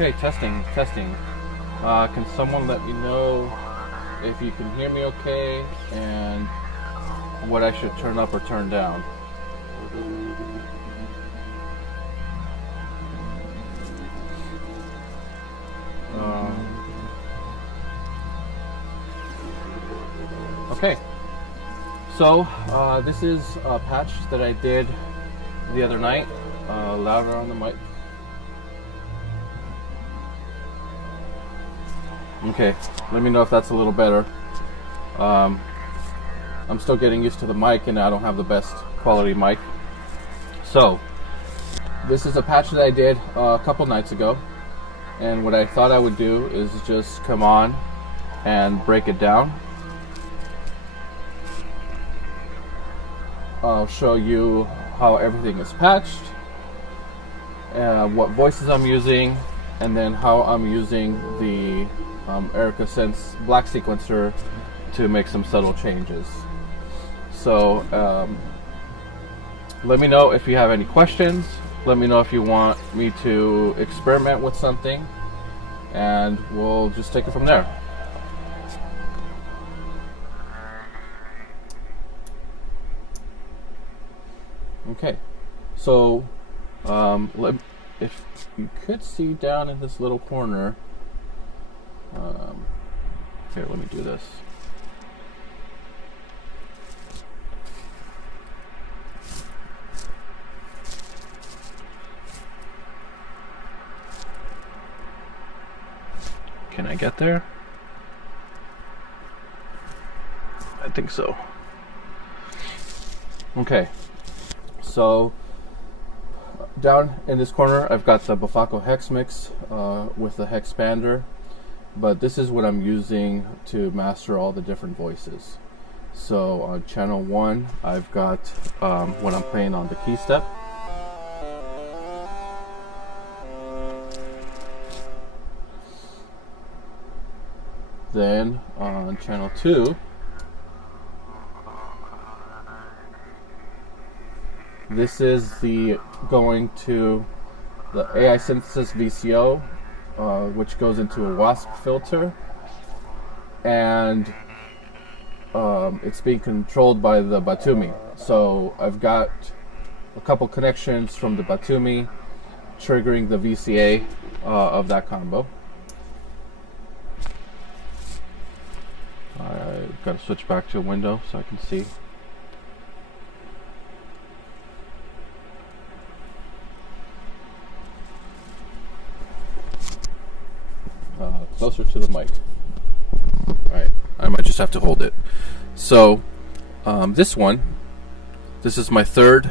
Okay, testing. Can someone let me know if you can hear me okay and what I should turn up or turn down? Okay, so this is a patch that I did the other night. Louder on the mic. Okay, let me know if that's a little better. I'm still getting used to the mic and I don't have the best quality mic. So, this is a patch that I did a couple nights ago. And what I thought I would do is just come on and break it down. I'll show you how everything is patched, what voices I'm using, and then how I'm using the Erica Sense Black Sequencer to make some subtle changes. So let me know if you have any questions. Let me know if you want me to experiment with something, and we'll just take it from there. Okay, so if you could see down in this little corner, here, let me do this. Can I get there? I think so. Okay. So down in this corner, I've got the Bufaco Hex Mix with the Hex Expander, but this is what I'm using to master all the different voices. So on channel 1, I've got when I'm playing on the key step. Then on channel 2, this is going to the AI Synthesis VCO, which goes into a WASP filter, and it's being controlled by the Batumi. So I've got a couple connections from the Batumi triggering the VCA of that combo. I've got to switch back to a window so I can see. Closer to the mic. Alright, I might just have to hold it. So, this is my third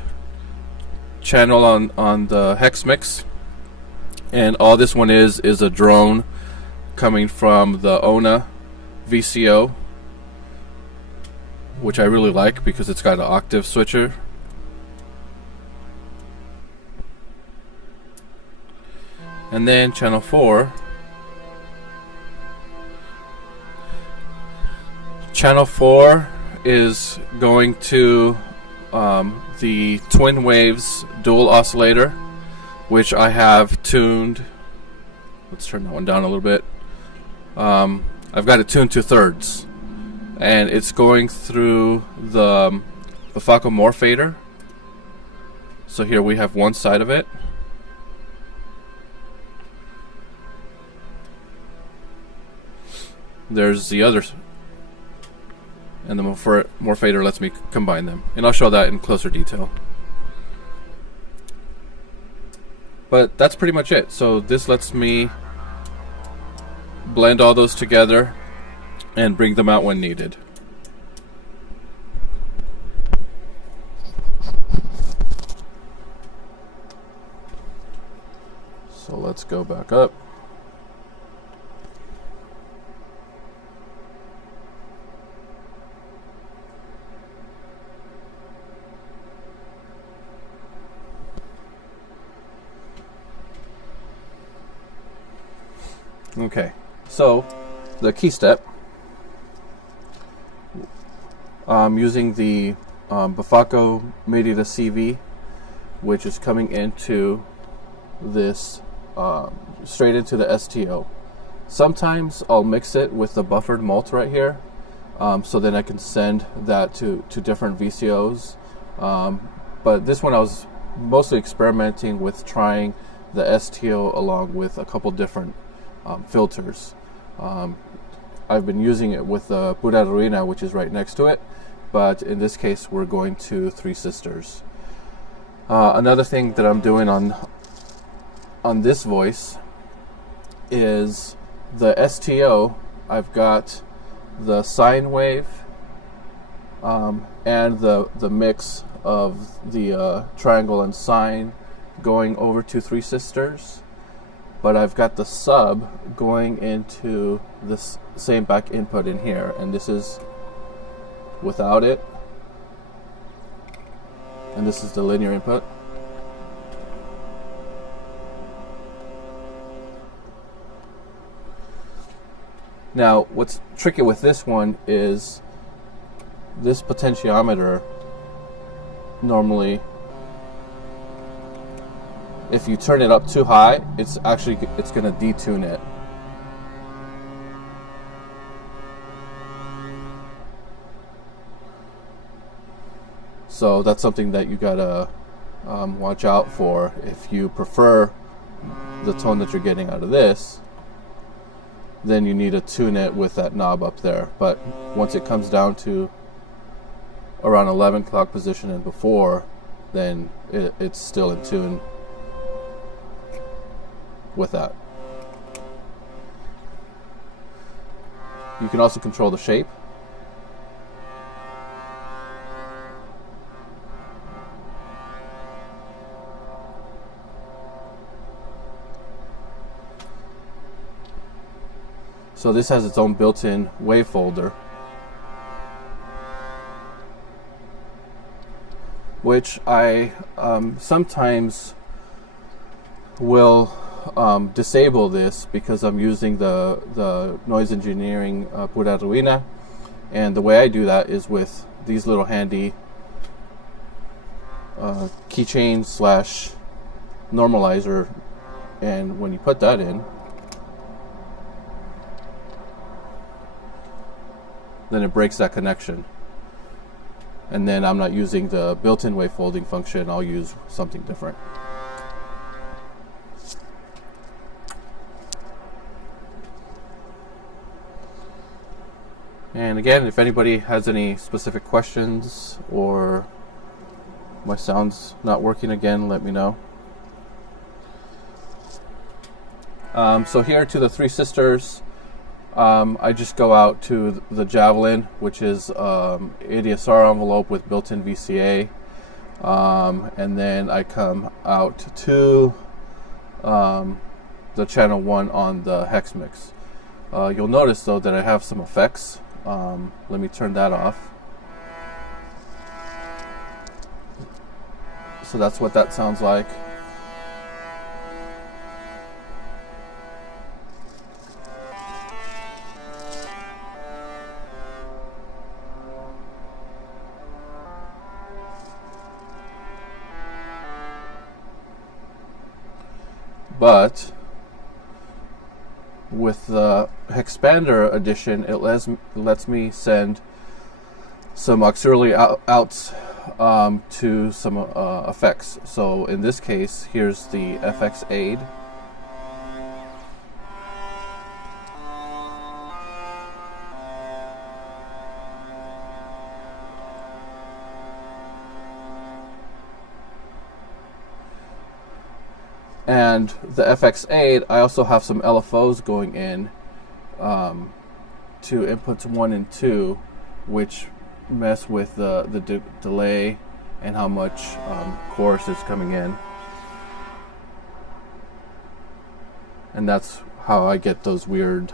channel on the Hex Mix, and all this one is a drone coming from the ONA VCO, which I really like because it's got an octave switcher. And then channel 4. Channel 4 is going to the Twin Waves dual oscillator, which I have tuned. Let's turn that one down a little bit. I've got it tuned to thirds, and it's going through the Bufaco Morphader. So here we have one side of it. There's the other, and the Morphader lets me combine them, and I'll show that in closer detail. But that's pretty much it. So this lets me blend all those together and bring them out when needed. So let's go back up. Okay, so the key step, I'm using the Bufaco MIDI to CV, which is coming into this straight into the STO. Sometimes I'll mix it with the buffered mult right here, so then I can send that to different VCOs. But this one I was mostly experimenting with trying the STO along with a couple different filters. I've been using it with the Buddha, which is right next to it, but in this case we're going to Three Sisters. Another thing that I'm doing on this voice is the STO. I've got the sine wave and the mix of the triangle and sine going over to Three Sisters, but I've got the sub going into this same back input in here, and this is without it, and this is the linear input. Now, what's tricky with this one is this potentiometer normally, if you turn it up too high, it's going to detune it. So that's something that you gotta watch out for. If you prefer the tone that you're getting out of this, then you need to tune it with that knob up there. But once it comes down to around 11 o'clock position and before, then it's still in tune with that. You can also control the shape. So this has its own built-in wave folder, which I sometimes will disable this because I'm using the noise engineering Buddha, and the way I do that is with these little handy keychain / normalizer, and when you put that in, then it breaks that connection. And then I'm not using the built-in wave folding function, I'll use something different. And again, if anybody has any specific questions or my sound's not working again, let me know. So here to the Three Sisters, I just go out to the Javelin, which is ADSR envelope with built-in VCA, and then I come out to the channel 1 on the hex mix. You'll notice though that I have some effects. Let me turn that off. So that's what that sounds like. But with the Hexpander edition, it lets me send some auxiliary outs to some effects. So in this case, here's the FX aid. And the FX8, I also have some LFOs going in to inputs 1 and 2, which mess with the delay and how much chorus is coming in. And that's how I get those weird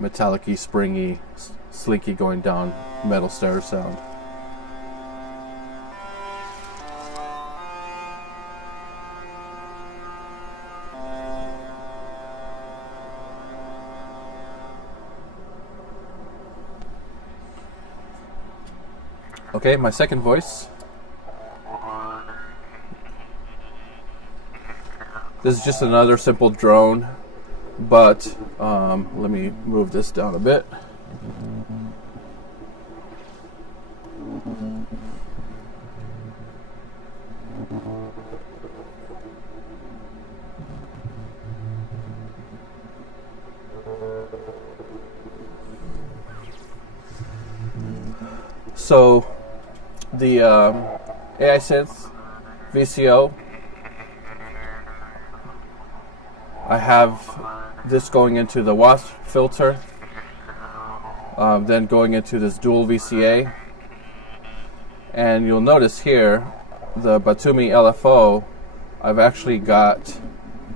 metallic-y, springy, slinky going down metal stereo sound. Okay, my second voice. This is just another simple drone, but let me move this down a bit. So the AI Synth VCO, I have this going into the WASP filter, then going into this dual VCA, and you'll notice here the Batumi LFO, I've actually got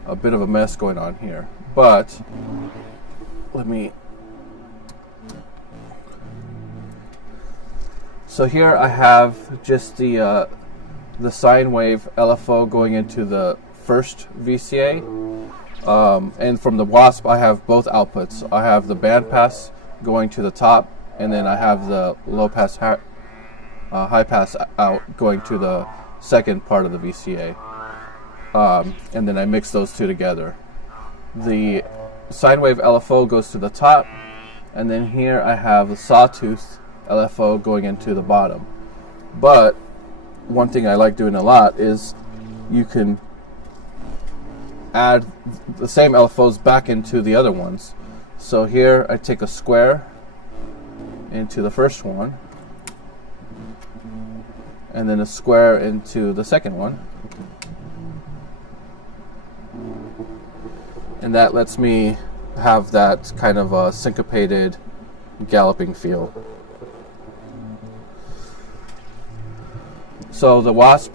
a bit of a mess going on here, but let me. So here I have just the sine wave LFO going into the first VCA, and from the WASP I have both outputs. I have the bandpass going to the top, and then I have the low pass high pass out going to the second part of the VCA, and then I mix those two together. The sine wave LFO goes to the top, and then here I have the sawtooth LFO going into the bottom. But one thing I like doing a lot is you can add the same LFOs back into the other ones. So here I take a square into the first one, and then a square into the second one, and that lets me have that kind of a syncopated galloping feel. So the WASP,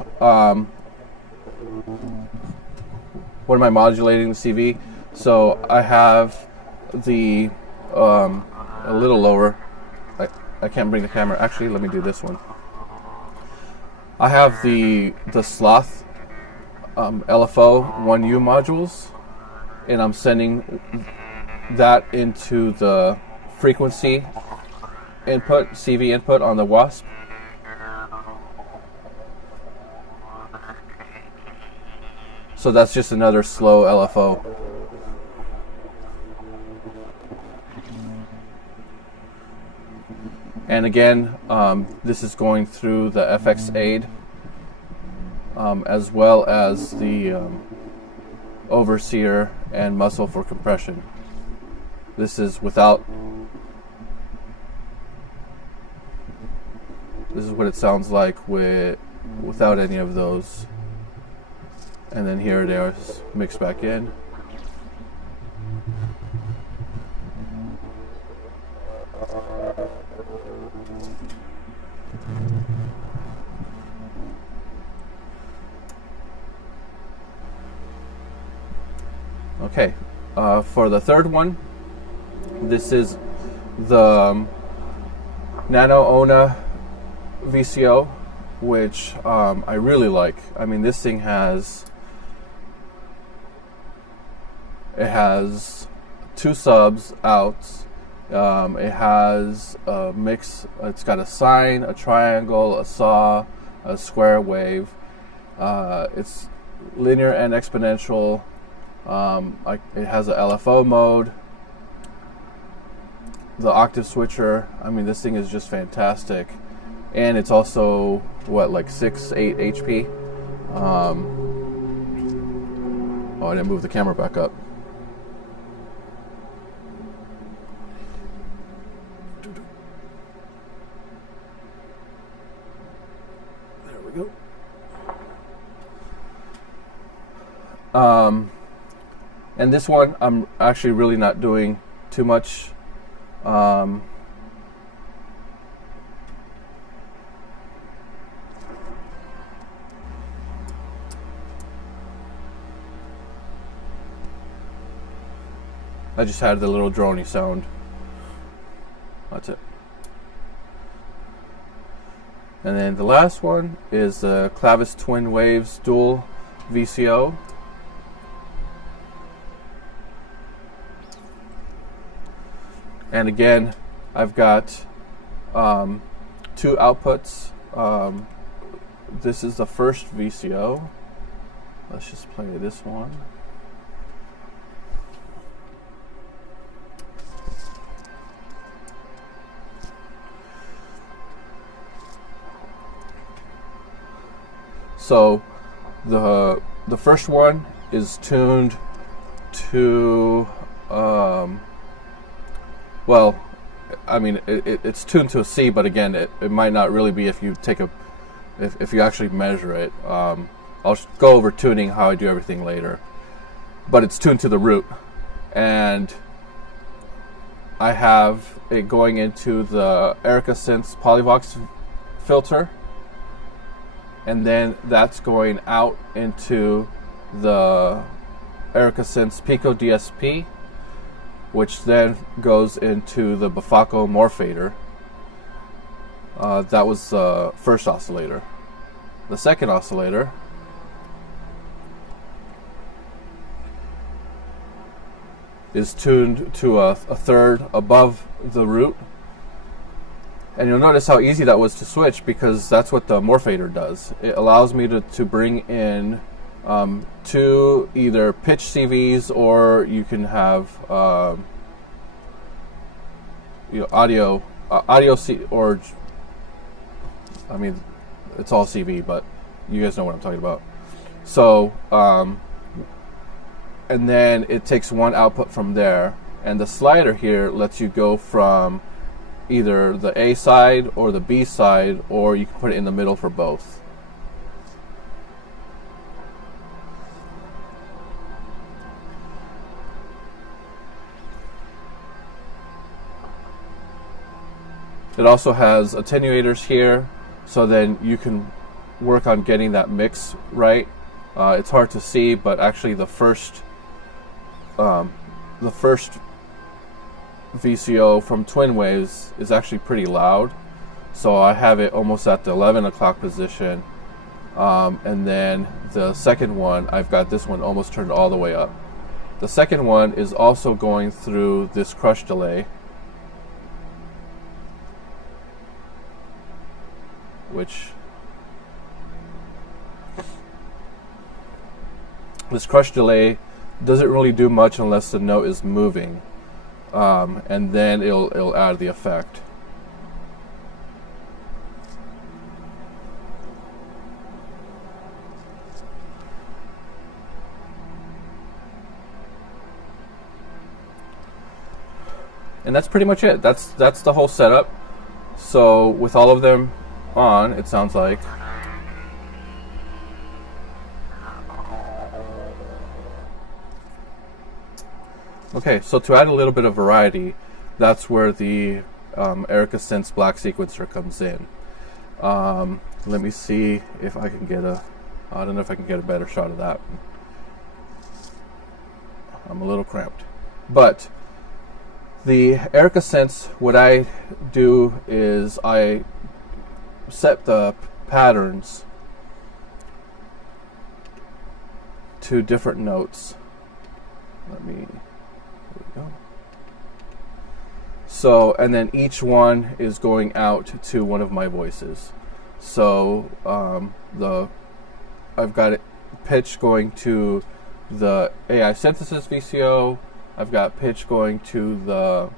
what am I modulating the CV? So I have the a little lower. I can't bring the camera. Actually, let me do this one. I have the sloth LFO 1U modules, and I'm sending that into the frequency input, CV input on the WASP. So that's just another slow LFO. And again, this is going through the FX aid, as well as the overseer and muscle for compression. This is without. This is what it sounds like without any of those. And then here it is mixed back in. Okay, for the third one, this is the Nano Ona VCO, which I really like. I mean, this thing has two subs out. It has a mix. It's got a sine, a triangle, a saw, a square wave. It's linear and exponential. It has a LFO mode. The octave switcher. I mean, this thing is just fantastic, and it's also like 6-8 HP. Oh, I didn't move the camera back up. There we go. And this one, I'm actually really not doing too much. I just had the little droney sound. That's it. And then the last one is the Clavis Twin Waves Dual VCO. And again, I've got two outputs. This is the first VCO. Let's just play this one. So the first one is tuned to well, I mean it's tuned to a C, but again it might not really be if you take a if you actually measure it. I'll go over tuning, how I do everything later, but it's tuned to the root, and I have it going into the Erica Synths Polyvox filter, and then that's going out into the Erica Synths Pico DSP, which then goes into the Bafaco Morphator. That was the first oscillator. The second oscillator is tuned to a third above the root. And you'll notice how easy that was to switch, because that's what the Morphator does. It allows me to bring in two either pitch CVs, or you can have audio C, or I mean it's all CV, but you guys know what I'm talking about. So and then it takes one output from there, and the slider here lets you go from either the A side or the B side, or you can put it in the middle for both. It also has attenuators here, so then you can work on getting that mix right. It's hard to see, but actually the first VCO from Twin Waves is actually pretty loud, so I have it almost at the 11 o'clock position, and then the second one, I've got this one almost turned all the way up. The second one is also going through this crush delay, which this crush delay doesn't really do much unless the note is moving, and then it'll add the effect. And that's pretty much it. That's the whole setup. So with all of them on, it sounds like. Okay, so to add a little bit of variety, that's where the Erica Synths Black Sequencer comes in. Let me see if I can get I don't know if I can get a better shot of that. I'm a little cramped. But the Erica Synths, what I do is I set the patterns to different notes. Here we go. So, and then each one is going out to one of my voices. So I've got it pitch going to the AI synthesis VCO. I've got pitch going to the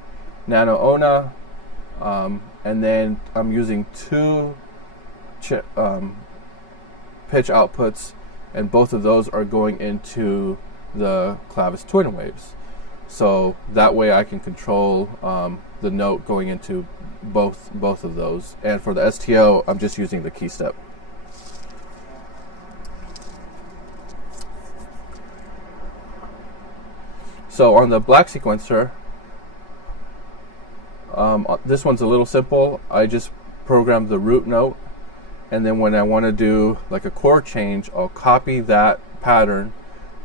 Nano Ona, and then I'm using two pitch outputs, and both of those are going into the Clavis Twin Waves. So that way I can control the note going into both of those. And for the STO, I'm just using the key step. So on the Black Sequencer, this one's a little simple. I just program the root note, and then when I want to do like a chord change, I'll copy that pattern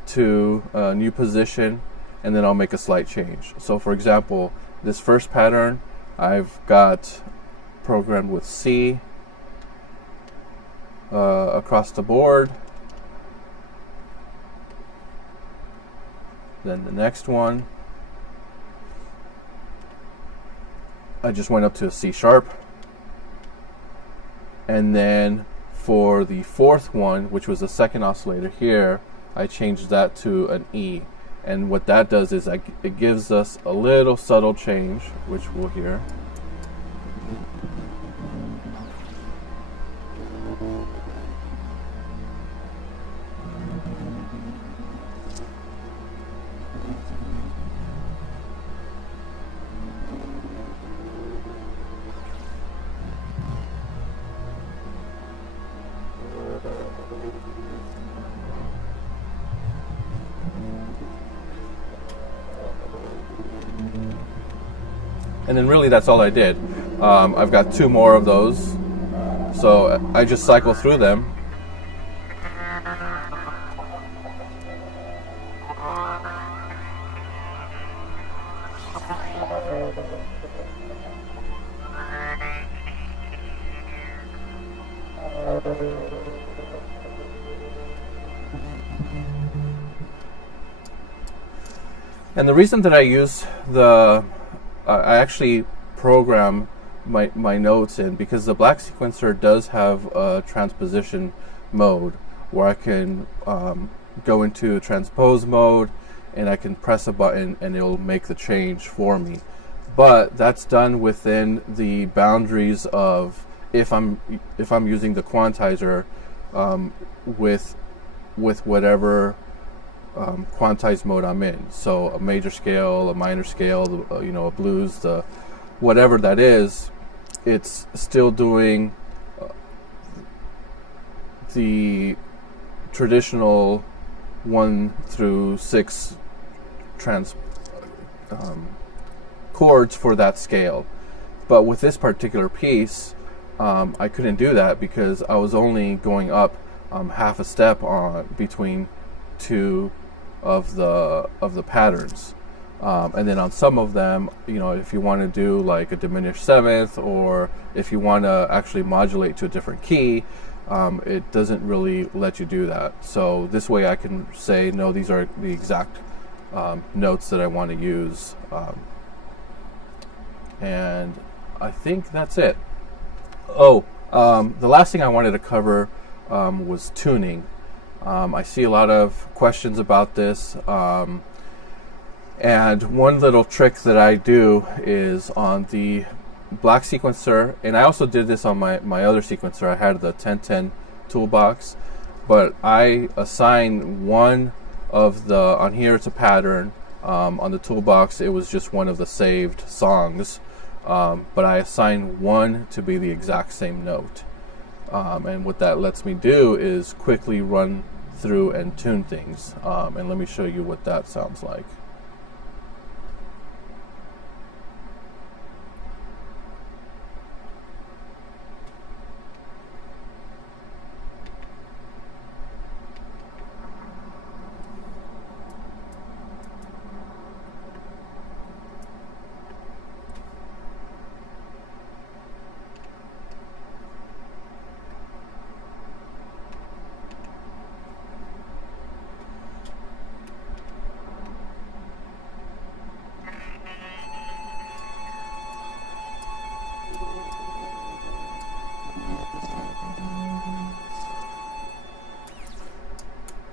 to a new position, and then I'll make a slight change. So for example, this first pattern I've got programmed with C across the board. Then the next one, I just went up to a C sharp. And then for the fourth one, which was the second oscillator here, I changed that to an E. And what that does is it gives us a little subtle change, which we'll hear. And then really that's all I did. I've got 2 more of those, so I just cycle through them. And the reason that I use I actually program my notes in, because the black sequencer does have a transposition mode where I can go into transpose mode, and I can press a button and it'll make the change for me. But that's done within the boundaries of if I'm using the quantizer with whatever quantized mode I'm in. So a major scale, a minor scale, a blues, the whatever that is, it's still doing the traditional 1 through 6 chords for that scale. But with this particular piece, I couldn't do that because I was only going up half a step between 2 of the patterns, and then on some of them, if you want to do like a diminished 7th, or if you want to actually modulate to a different key, it doesn't really let you do that. So this way I can say, no, these are the exact notes that I want to use, and I think that's it. The last thing I wanted to cover was tuning. I see a lot of questions about this, and one little trick that I do is on the black sequencer, and I also did this on my other sequencer. I had the 1010 toolbox, but I assign one of the, on here it's a pattern, on the toolbox it was just one of the saved songs, but I assign one to be the exact same note. And what that lets me do is quickly run through and tune things. And let me show you what that sounds like.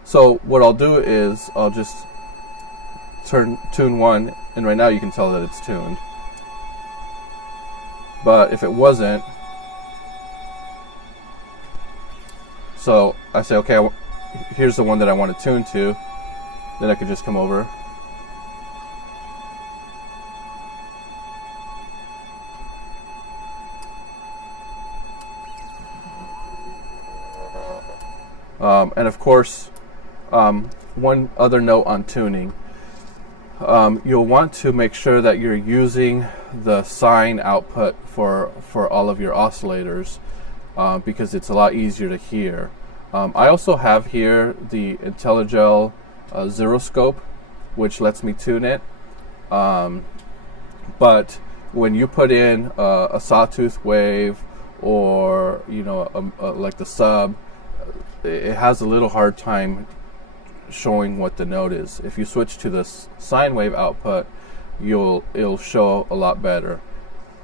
So what I'll do is I'll just tune 1, and right now you can tell that it's tuned. But if it wasn't, so I say, okay, here's the one that I want to tune to, then I could just come over. And of course, one other note on tuning. You'll want to make sure that you're using the sine output for all of your oscillators, because it's a lot easier to hear. I also have here the IntelliGel Zeroscope, which lets me tune it. But when you put in a sawtooth wave, or like the sub, it has a little hard time showing what the note is. If you switch to the sine wave output, it'll show a lot better.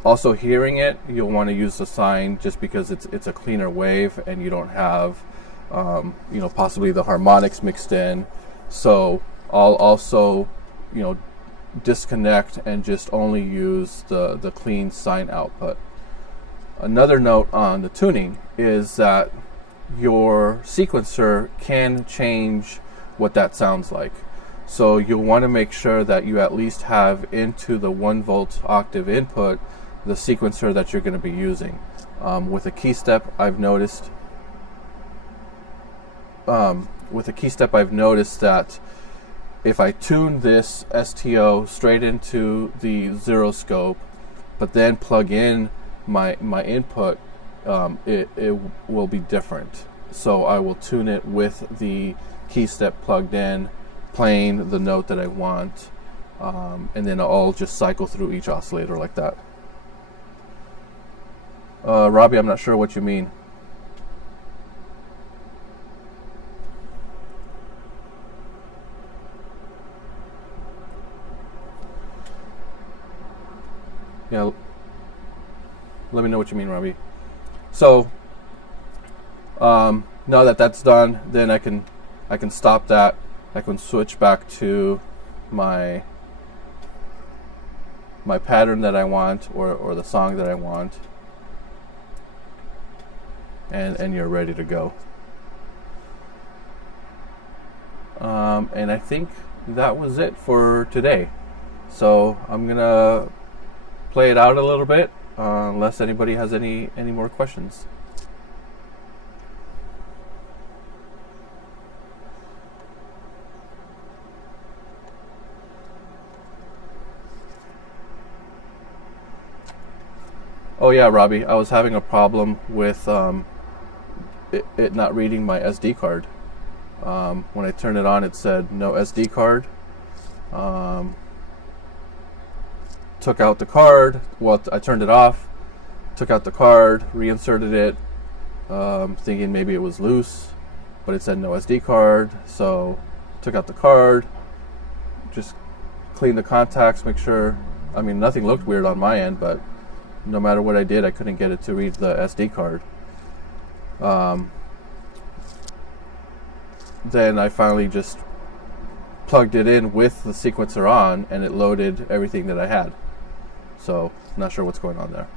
Also, hearing it, you'll want to use the sine just because it's a cleaner wave and you don't have possibly the harmonics mixed in. So I'll also disconnect and just only use the clean sine output. Another note on the tuning is that your sequencer can change what that sounds like. So you'll want to make sure that you at least have into the 1 volt octave input the sequencer that you're going to be using. With a key step, I've noticed that if I tune this STO straight into the Zeroscope, but then plug in my input, it will be different. So I will tune it with the key step plugged in, playing the note that I want, and then I'll just cycle through each oscillator like that. Robbie, I'm not sure what you mean. Yeah, let me know what you mean, Robbie. So now that that's done, then I can stop that. I can switch back to my pattern that I want, or the song that I want, and you're ready to go. And I think that was it for today. So I'm gonna play it out a little bit, unless anybody has any more questions. Oh yeah, Robbie, I was having a problem with it not reading my SD card. When I turned it on, it said no SD card. Took out the card. Well, I turned it off, took out the card, reinserted it, thinking maybe it was loose, but it said no SD card. So took out the card, just cleaned the contacts, make sure, I mean, nothing looked weird on my end, but no matter what I did, I couldn't get it to read the SD card. Then I finally just plugged it in with the sequencer on, and it loaded everything that I had. So, not sure what's going on there.